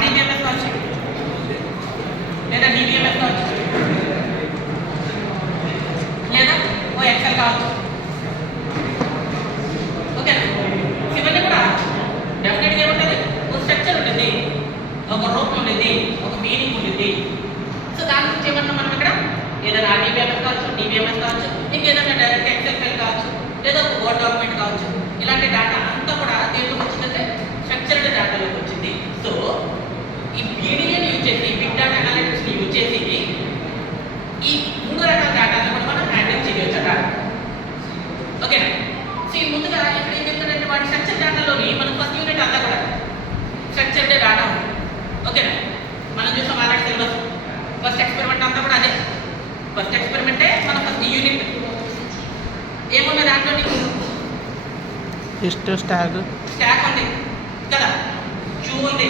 DBMS కావచ్చు లేదా DBMS కావచ్చు లేదా ఓ ఎక్సెల్ కావచ్చు. ఓకేనా? ఇవన్నీ కూడా డెఫినెట్గా ఏముంటుంది, ఒక స్ట్రక్చర్ ఉంటుంది, ఒక రూపం ఉంటుంది, ఒక మీనింగ్ ఉంటుంది. సో దాని గురించి ఏమన్నా మనం ఇక్కడ ఏదైనా డిబిఎంఎస్ కావచ్చు, డిబిఎంఎస్ కావచ్చు, ఇంకేదైనా డైరెక్ట్ ఎక్సెల్ ఫైల్ కావచ్చు, లేదా ఒక వర్డ్ డాక్యుమెంట్ కావచ్చు. ఇలాంటి డేటా అంతా కూడా దేంట్లోకి వచ్చిందంటే స్ట్రక్చర్డ్ డేటాలోకి వచ్చింది. సో ఈ బీడీఏని యూజ్ చేసి, బిగ్ డేటా అనాలిటిక్స్ని యూజ్ చేసి ఈ 3 రకాల డేటాను కూడా మనం హ్యాండిల్ చేయవచ్చట. ఓకేనా? సో ఈ ముందుగా ఇక్కడ ఏం చెప్తారంటే వాటి స్ట్రక్చర్ డేటాలోని మనం ఫస్ట్ యూనిట్ అంతా కూడా స్ట్రక్చర్డ్ డేటా ఉంది. ఓకేనా? మనం చూసాం ఆల్రెడీ సిలబస్. ఫస్ట్ ఎక్స్పెరిమెంట్ అంతా కూడా అదే. ఫస్ట్ ఎక్స్పెరిమెంటే మన ఫస్ట్ యూనిట్. ఏమున్నా దాంట్లో లిస్ట్ స్టాక్ ఉంది కదా, క్యూ ఉంది,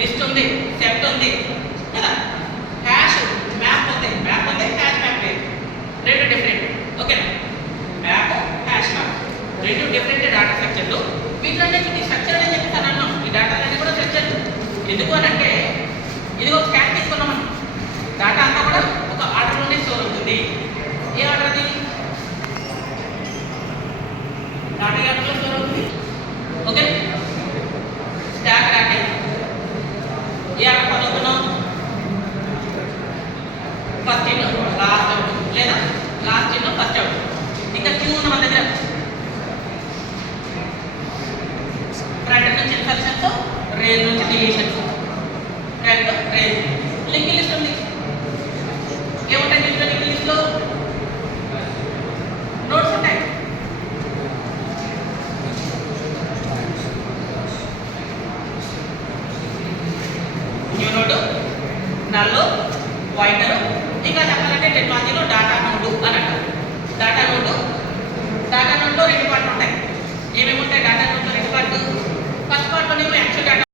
లిస్ట్ ఉంది, సెట్ ఉంది కదా, హ్యాష్ మ్యాప్ ఉంది, హ్యాష్ మ్యాప్ లేదు, రెండు డిఫరెంట్. ఓకేనా? మ్యాప్ హ్యాష్ మ్యాప్ రెండు డిఫరెంట్ డేటా స్ట్రక్చర్లు. వీటిలన్నింటినీ స్ట్రక్చర్ అని చెప్పేసి అన్నాం. ఈ డేటాలన్నీ కూడా స్ట్రక్చర్. ఎందుకు అని అంటే ఇది ఒక స్కాన్ తీసుకున్నాం మనం. డేటా అంతా కూడా ఒక ఆర్డర్లోనే స్టోర్ అవుతుంది. ఏ ఆర్డర్ అది? డేటా ఆర్డర్లో స్టోర్ అవుతుంది. ఓకే? స్టాక్ డేటా ఏ ఆర్డర్ ఫాలో అవుతున్నాం? ఫస్ట్ ఇన్ లాస్ట్ అవుట్ లేదా లాస్ట్ ఇన్ ఫస్ట్ అవుట్. ఇంకా క్యూ ఉన్న మన దగ్గర ఫ్రంట్ నుంచి ఇన్సర్షన్స్, రేల్ నుంచి deletions, front Rela. Link list ఉంది. ఏముంటాయి దీంట్లో? లింక్ లిస్ట్లో నోట్స్ ఉంటాయి. న్యూ నోట్, నల్, వైటర్, ఇంకా చెప్పాలంటే టెక్నాలజీలో